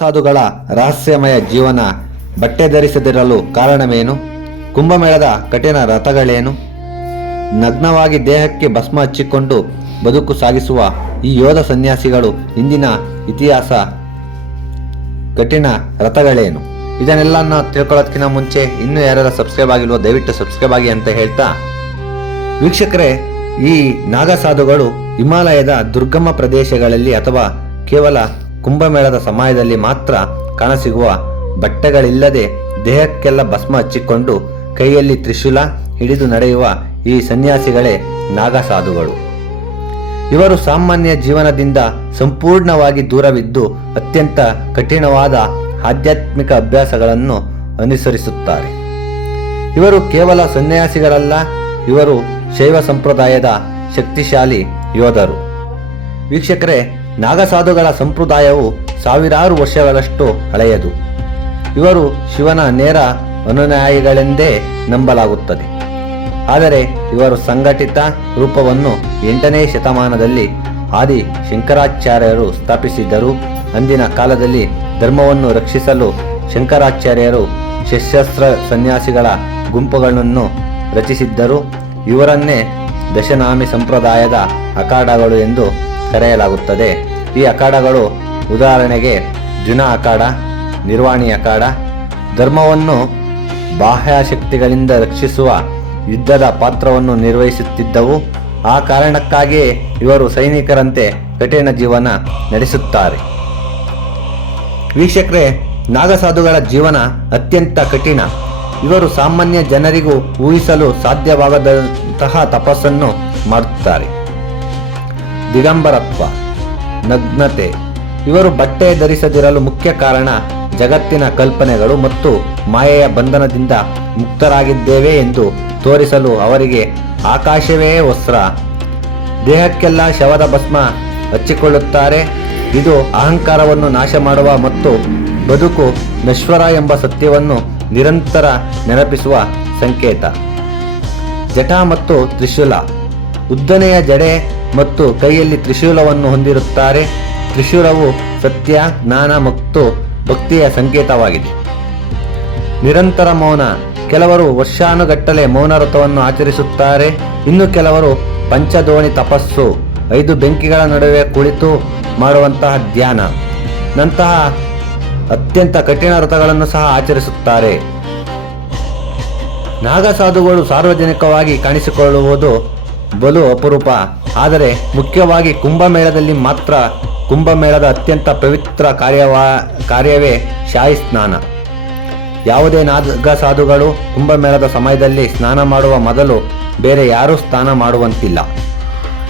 ಸಾಧುಗಳ ರಹಸ್ಯಮಯ ಜೀವನ ಬಟ್ಟೆ ಧರಿಸದಿರಲು ಕಾರಣವೇನು? ಕುಂಭಮೇಳದ ಕಠಿಣ ರಥಗಳೇನು? ನಗ್ನವಾಗಿ ದೇಹಕ್ಕೆ ಭಸ್ಮ ಹಚ್ಚಿಕೊಂಡು ಬದುಕು ಸಾಗಿಸುವ ಈ ಯೋಧ ಸನ್ಯಾಸಿಗಳು ಇಂದಿನ ಇತಿಹಾಸ ಕಠಿಣ ರಥಗಳೇನು? ಇದನ್ನೆಲ್ಲ ತಿಳ್ಕೊಳ್ಳೋದಕ್ಕಿಂತ ಮುಂಚೆ ಇನ್ನೂ ಯಾರು ಸಬ್ಸ್ಕ್ರೈಬ್ ಆಗಿಲ್ವೋ ದಯವಿಟ್ಟು ಸಬ್ಸ್ಕ್ರೈಬ್ ಆಗಿ ಅಂತ ಹೇಳ್ತಾ, ವೀಕ್ಷಕರೇ, ಈ ನಾಗಸಾಧುಗಳು ಹಿಮಾಲಯದ ದುರ್ಗಮ ಪ್ರದೇಶಗಳಲ್ಲಿ ಅಥವಾ ಕೇವಲ ಕುಂಭಮೇಳದ ಸಮಯದಲ್ಲಿ ಮಾತ್ರ ಕಾಣಸಿಗುವ ಬಟ್ಟೆಗಳಿಲ್ಲದೆ ದೇಹಕ್ಕೆಲ್ಲ ಭಸ್ಮ ಹಚ್ಚಿಕೊಂಡು ಕೈಯಲ್ಲಿ ತ್ರಿಶೂಲ ಹಿಡಿದು ನಡೆಯುವ ಈ ಸನ್ಯಾಸಿಗಳೇ ನಾಗಸಾಧುಗಳು. ಇವರು ಸಾಮಾನ್ಯ ಜೀವನದಿಂದ ಸಂಪೂರ್ಣವಾಗಿ ದೂರವಿದ್ದು ಅತ್ಯಂತ ಕಠಿಣವಾದ ಆಧ್ಯಾತ್ಮಿಕ ಅಭ್ಯಾಸಗಳನ್ನು ಅನುಸರಿಸುತ್ತಾರೆ. ಇವರು ಕೇವಲ ಸನ್ಯಾಸಿಗಳಲ್ಲ, ಇವರು ಶೈವ ಸಂಪ್ರದಾಯದ ಶಕ್ತಿಶಾಲಿ ಯೋಧರು. ವೀಕ್ಷಕರೇ, ನಾಗಸಾಧುಗಳ ಸಂಪ್ರದಾಯವು ಸಾವಿರಾರು ವರ್ಷಗಳಷ್ಟು ಹಳೆಯದು. ಇವರು ಶಿವನ ನೇರ ಅನುಯಾಯಿಗಳೆಂದೇ ನಂಬಲಾಗುತ್ತದೆ. ಆದರೆ ಇವರು ಸಂಘಟಿತ ರೂಪವನ್ನು 8ನೇ ಶತಮಾನದಲ್ಲಿ ಆದಿ ಶಂಕರಾಚಾರ್ಯರು ಸ್ಥಾಪಿಸಿದ್ದರು. ಅಂದಿನ ಕಾಲದಲ್ಲಿ ಧರ್ಮವನ್ನು ರಕ್ಷಿಸಲು ಶಂಕರಾಚಾರ್ಯರು ಸಶಸ್ತ್ರ ಸನ್ಯಾಸಿಗಳ ಗುಂಪುಗಳನ್ನು ರಚಿಸಿದ್ದರು. ಇವರನ್ನೇ ದಶನಾಮಿ ಸಂಪ್ರದಾಯದ ಅಖಾಡಗಳು ಎಂದು ಕರೆಯಲಾಗುತ್ತದೆ. ಈ ಅಖಾಡಗಳು ಉದಾಹರಣೆಗೆ ಜುನ ಅಖಾಡ, ನಿರ್ವಾಣಿ ಅಖಾಡ ಧರ್ಮವನ್ನು ಬಾಹ್ಯ ಶಕ್ತಿಗಳಿಂದ ರಕ್ಷಿಸುವ ಯುದ್ಧದ ಪಾತ್ರವನ್ನು ನಿರ್ವಹಿಸುತ್ತಿದ್ದವು. ಆ ಕಾರಣಕ್ಕಾಗಿಯೇ ಇವರು ಸೈನಿಕರಂತೆ ಕಠಿಣ ಜೀವನ ನಡೆಸುತ್ತಾರೆ. ವೀಕ್ಷಕರೇ, ನಾಗಸಾಧುಗಳ ಜೀವನ ಅತ್ಯಂತ ಕಠಿಣ. ಇವರು ಸಾಮಾನ್ಯ ಜನರಿಗೂ ಊಹಿಸಲು ಸಾಧ್ಯವಾಗದಂತಹ ತಪಸ್ಸನ್ನು ಮಾಡುತ್ತಾರೆ. ದಿಗಂಬರತ್ವ, ನಗ್ನತೆ. ಇವರು ಬಟ್ಟೆ ಧರಿಸದಿರಲು ಮುಖ್ಯ ಕಾರಣ ಜಗತ್ತಿನ ಕಲ್ಪನೆಗಳು ಮತ್ತು ಮಾಯೆಯ ಬಂಧನದಿಂದ ಮುಕ್ತರಾಗಿದ್ದೇವೆ ಎಂದು ತೋರಿಸಲು ಅವರಿಗೆ ಆಕಾಶವೇ ವಸ್ತ್ರ. ದೇಹಕ್ಕೆಲ್ಲ ಶವದ ಭಸ್ಮ ಹಚ್ಚಿಕೊಳ್ಳುತ್ತಾರೆ. ಇದು ಅಹಂಕಾರವನ್ನು ನಾಶ ಮಾಡುವ ಮತ್ತು ಬದುಕು ನಶ್ವರ ಎಂಬ ಸತ್ಯವನ್ನು ನಿರಂತರ ನೆನಪಿಸುವ ಸಂಕೇತ. ಜಟ ಮತ್ತು ತ್ರಿಶೂಲ. ಉದ್ದನೆಯ ಜಡೆ ಮತ್ತು ಕೈಯಲ್ಲಿ ತ್ರಿಶೂಲವನ್ನು ಹೊಂದಿರುತ್ತಾರೆ. ತ್ರಿಶೂಲವು ಸತ್ಯ, ಜ್ಞಾನ ಮತ್ತು ಭಕ್ತಿಯ ಸಂಕೇತವಾಗಿದೆ. ನಿರಂತರ ಮೌನ. ಕೆಲವರು ವರ್ಷಾನುಗಟ್ಟಲೆ ಮೌನ ವ್ರತವನ್ನು ಆಚರಿಸುತ್ತಾರೆ. ಇನ್ನು ಕೆಲವರು ಪಂಚದೋಣಿ ತಪಸ್ಸು, 5 ಬೆಂಕಿಗಳ ನಡುವೆ ಕುಳಿತು ಮಾಡುವಂತಹ ಧ್ಯಾನ ನಂತಹ ಅತ್ಯಂತ ಕಠಿಣ ವ್ರತಗಳನ್ನು ಸಹ ಆಚರಿಸುತ್ತಾರೆ. ನಾಗಸಾಧುಗಳು ಸಾರ್ವಜನಿಕವಾಗಿ ಕಾಣಿಸಿಕೊಳ್ಳುವುದು ಬಲು ಅಪರೂಪ. ಆದರೆ ಮುಖ್ಯವಾಗಿ ಕುಂಭಮೇಳದಲ್ಲಿ ಮಾತ್ರ. ಕುಂಭಮೇಳದ ಅತ್ಯಂತ ಪವಿತ್ರ ಕಾರ್ಯವೇ ಶಾಹಿ ಸ್ನಾನ. ಯಾವುದೇ ನಾಗಸಾಧುಗಳು ಕುಂಭಮೇಳದ ಸಮಯದಲ್ಲಿ ಸ್ನಾನ ಮಾಡುವ ಮೊದಲು ಬೇರೆ ಯಾರೂ ಸ್ನಾನ ಮಾಡುವಂತಿಲ್ಲ.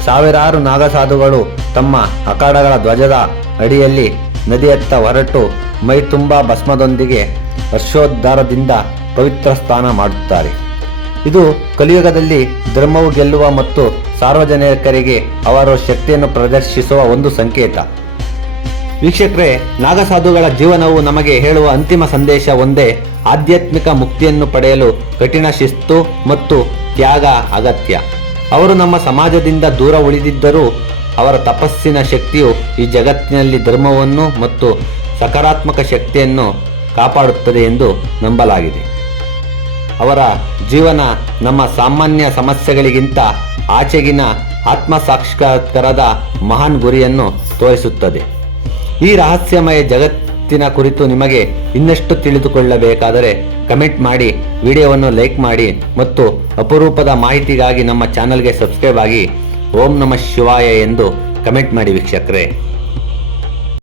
ಸಾವಿರಾರು ನಾಗಸಾಧುಗಳು ತಮ್ಮ ಅಖಾಡಗಳ ಧ್ವಜದ ಅಡಿಯಲ್ಲಿ ನದಿಯತ್ತ ಹೊರಟು ಮೈ ತುಂಬ ಭಸ್ಮದೊಂದಿಗೆ ಹರ್ಷೋದ್ಧಾರದಿಂದ ಪವಿತ್ರ ಸ್ನಾನ ಮಾಡುತ್ತಾರೆ. ಇದು ಕಲಿಯುಗದಲ್ಲಿ ಧರ್ಮವು ಗೆಲ್ಲುವ ಮತ್ತು ಸಾರ್ವಜನಿಕರಿಗೆ ಅವರ ಶಕ್ತಿಯನ್ನು ಪ್ರದರ್ಶಿಸುವ ಒಂದು ಸಂಕೇತ. ವೀಕ್ಷಕರೇ, ನಾಗಸಾಧುಗಳ ಜೀವನವು ನಮಗೆ ಹೇಳುವ ಅಂತಿಮ ಸಂದೇಶ ಒಂದೇ: ಆಧ್ಯಾತ್ಮಿಕ ಮುಕ್ತಿಯನ್ನು ಪಡೆಯಲು ಕಠಿಣ ಶಿಸ್ತು ಮತ್ತು ತ್ಯಾಗ ಅಗತ್ಯ. ಅವರು ನಮ್ಮ ಸಮಾಜದಿಂದ ದೂರ ಉಳಿದಿದ್ದರೂ ಅವರ ತಪಸ್ಸಿನ ಶಕ್ತಿಯು ಈ ಜಗತ್ತಿನಲ್ಲಿ ಧರ್ಮವನ್ನು ಮತ್ತು ಸಕಾರಾತ್ಮಕ ಶಕ್ತಿಯನ್ನು ಕಾಪಾಡುತ್ತದೆ ಎಂದು ನಂಬಲಾಗಿದೆ. ಅವರ ಜೀವನ ನಮ್ಮ ಸಾಮಾನ್ಯ ಸಮಸ್ಯೆಗಳಿಗಿಂತ ಆಚೆಗಿನ ಆತ್ಮಸಾಕ್ಷಾತ್ಕಾರದ ಮಹಾನ್ ಗುರಿಯನ್ನು ತೋರಿಸುತ್ತದೆ. ಈ ರಹಸ್ಯಮಯ ಜಗತ್ತಿನ ಕುರಿತು ನಿಮಗೆ ಇನ್ನಷ್ಟು ತಿಳಿದುಕೊಳ್ಳಬೇಕಾದರೆ ಕಮೆಂಟ್ ಮಾಡಿ, ವಿಡಿಯೋವನ್ನು ಲೈಕ್ ಮಾಡಿ ಮತ್ತು ಅಪರೂಪದ ಮಾಹಿತಿಗಾಗಿ ನಮ್ಮ ಚಾನಲ್ಗೆ ಸಬ್ಸ್ಕ್ರೈಬ್ ಆಗಿ. ಓಂ ನಮಃ ಶಿವಾಯ ಎಂದು ಕಮೆಂಟ್ ಮಾಡಿ ವೀಕ್ಷಕರೇ.